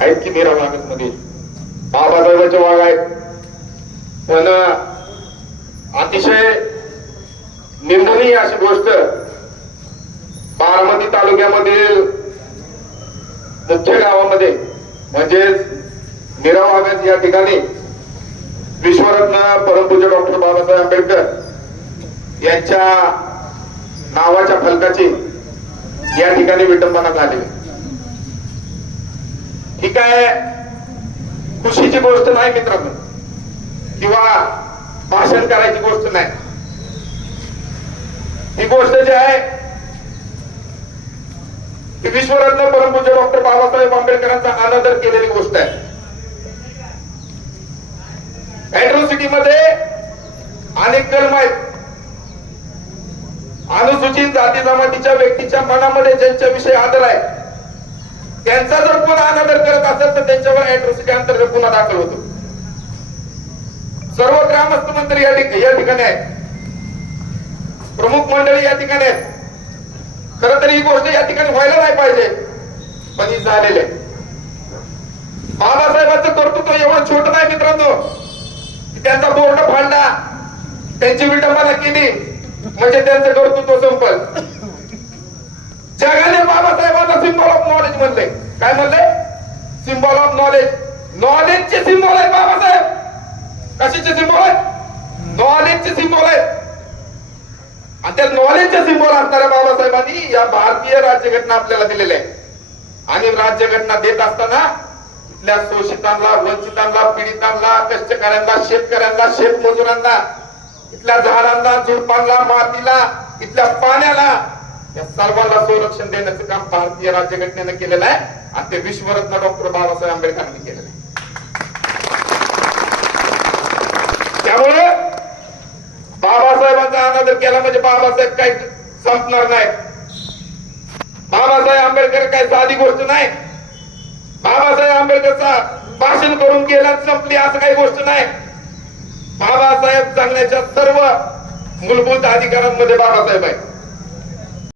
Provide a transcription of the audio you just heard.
आहेत की मीरा वागत मध्ये बाबासाहेबांचे वाघ आहेत. पण अतिशय निंदनीय अशी गोष्ट बारामती तालुक्यामधील मुख्य गावामध्ये म्हणजेच मीरा वाघात या ठिकाणी विश्वरत्न परमपूज्य डॉक्टर बाबासाहेब आंबेडकर यांच्या नावाच्या फलकाची या ठिकाणी विटंबना झाली. ही काय खुशीची गोष्ट नाही मित्रांनो. किंवा भाषण करायची गोष्ट नाही. ही गोष्ट जी आहे ती विश्वरत्न परमपूज्य डॉक्टर बाबासाहेब आंबेडकरांचा अनादर केलेली गोष्ट आहे. मेट्रो सिटीमध्ये अनेक कलम आहेत. अनुसूचित जाती जमातीच्या व्यक्तीच्या मनामध्ये ज्यांच्याविषयी आदर आहे त्यांचा जर कोण अनादर करत असेल तर त्यांच्यावर अॅट्रॉसिटी अंतर्गत गुन्हा दाखल होतो. सर्व ग्रामस्थ मंत्री या या ठिकाणी आहेत. प्रमुख मंडळी या ठिकाणी आहेत. खर तर ही गोष्ट या ठिकाणी व्हायला नाही पाहिजे पण ही झालेली आहे. बाबासाहेबांचं कर्तृत्व एवढं छोट नाही मित्रांनो त्यांचा बोर्ड फाडला त्यांची विटंबना केली म्हणजे त्यांचं कर्तृत्व संपल. जगाने बाबासाहेबांना सिम्बॉल ऑफ नॉलेज म्हणले. काय म्हणले? सिम्बॉल ऑफ नॉलेज नॉलेजचे सिम्बॉल आहे बाबासाहेब. कशाचे सिम्बॉल आहेत नॉलेजचे सिम्बॉल आहेत आणि त्या नॉलेजचे सिम्बॉल असणाऱ्या बाबासाहेबांनी या भारतीय राज्यघटना आपल्याला दिलेल्या आहे. आणि राज्यघटना देत असताना इथल्या शोषितांना वंचितांना पीडितांना कष्टकऱ्यांना शेतकऱ्यांना शेतमजुरांना इथल्या झाडांना झुडपांना मातीला इथल्या पाण्याला या सर्वांना संरक्षण देण्याचं काम भारतीय राज्यघटनेनं केलेलं आहे. आणि ते विश्वरत्न डॉक्टर बाबासाहेब आंबेडकरांनी केलेलं आहे. त्यामुळे बाबासाहेबांचा अनादर केला म्हणजे बाबासाहेब काही संपणार नाही बाबासाहेब आंबेडकर काही साधी गोष्ट नाही. बाबासाहेब आंबेडकरचा भाषण करून गेला संपली असं काही गोष्ट नाही. बाबासाहेब सांगण्याच्या सर्व मूलभूत अधिकारांमध्ये बाबासाहेब आहे